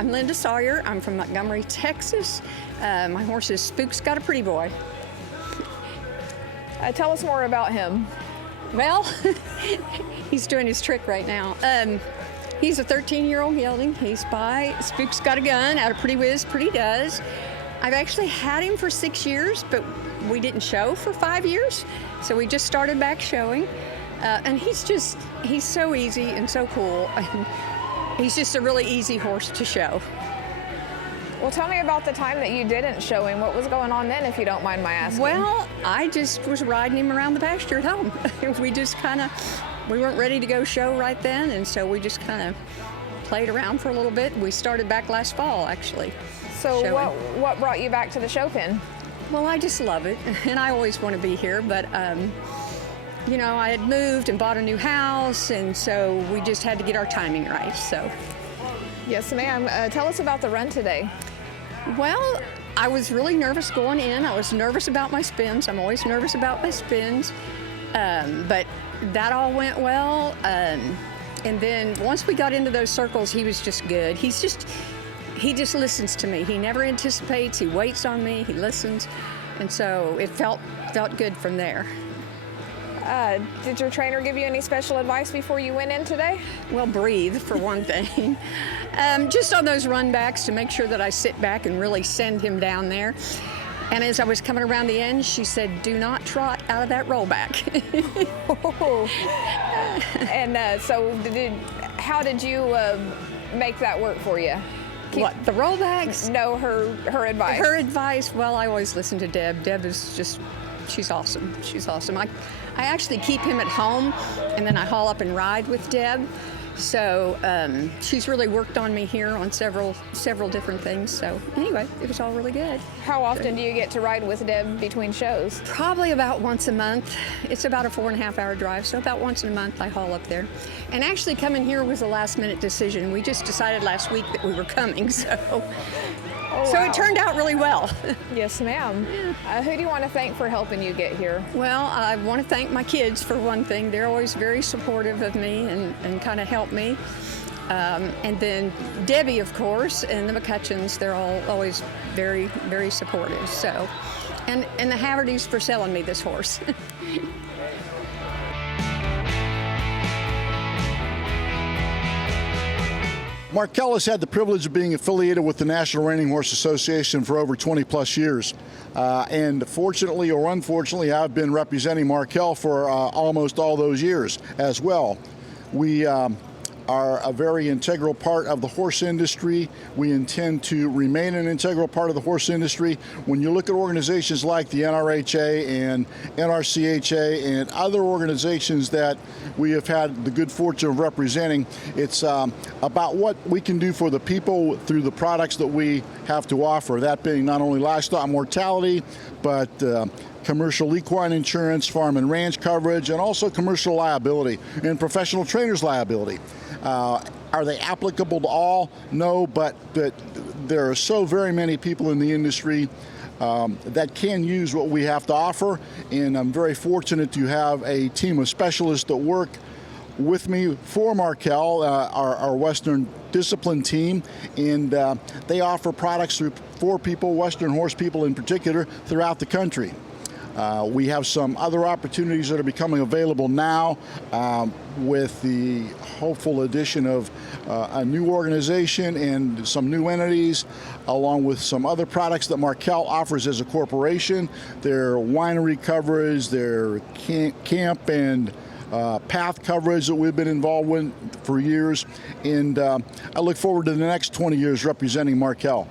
I'm Linda Sawyer. I'm from Montgomery, Texas. My horse is Spook's Got a Pretty Boy. Tell us more about him. Well, he's doing his trick right now. He's a 13-year-old gelding. He's by Spook's Got a Gun out of Pretty Whiz, Pretty Does. I've actually had him for 6 years, but we didn't show for 5 years, so we just started back showing. And he's so easy and so cool. He's just a really easy horse to show. Well, tell me about the time that you didn't show him. What was going on then, if you don't mind my asking? Well, I just was riding him around the pasture at home. We weren't ready to go show right then, and so we just kind of played around for a little bit. We started back last fall, actually. So showing. what brought you back to the show pen? Well, I just love it, and I always want to be here, but you know, I had moved and bought a new house, and so we just had to get our timing right, so. Yes, ma'am. Tell us about the run today. Well, I was really nervous going in. I was nervous about my spins. I'm always nervous about my spins, but that all went well. And then once we got into those circles, he was just good. He just listens to me. He never anticipates. He waits on me. He listens, and so it felt good from there. Did your trainer give you any special advice before you went in today? Well, breathe, for one thing. Just on those run backs to make sure that I sit back and really send him down there. And as I was coming around the end, she said, do not trot out of that rollback. And so how did you make that work for you? What, the rollbacks? No, her advice. Her advice, well, I always listen to Deb. Deb is just, she's awesome. She's awesome. I actually keep him at home, and then I haul up and ride with Deb. So she's really worked on me here on several different things. So anyway, it was all really good. How often do you get to ride with Deb between shows? Probably about once a month. It's about a 4.5-hour drive, so about once a month I haul up there. And actually coming here was a last-minute decision. We just decided last week that we were coming, so. Oh, so wow. It turned out really well. Yes, ma'am. Yeah. Who do you want to thank for helping you get here? Well, I want to thank my kids for one thing. They're always very supportive of me and kind of help me. And then Debbie, of course, and the McCutcheons, they're all always very, very supportive. So, and the Haverdys for selling me this horse. Markel has had the privilege of being affiliated with the National Reining Horse Association for over 20 plus years. And fortunately or unfortunately, I've been representing Markel for almost all those years as well. We are a very integral part of the horse industry. We intend to remain an integral part of the horse industry. When you look at organizations like the NRHA and NRCHA and other organizations that we have had the good fortune of representing, it's about what we can do for the people through the products that we have to offer, that being not only livestock mortality, but commercial equine insurance, farm and ranch coverage, and also commercial liability and professional trainers liability. Are they applicable to all? No, but there are so very many people in the industry that can use what we have to offer, and I'm very fortunate to have a team of specialists that work with me for Markel, our Western discipline team, and they offer products for people, Western horse people in particular, throughout the country. We have some other opportunities that are becoming available now with the hopeful addition of a new organization and some new entities, along with some other products that Markel offers as a corporation. Their winery coverage, their camp and path coverage that we've been involved with for years. And I look forward to the next 20 years representing Markel.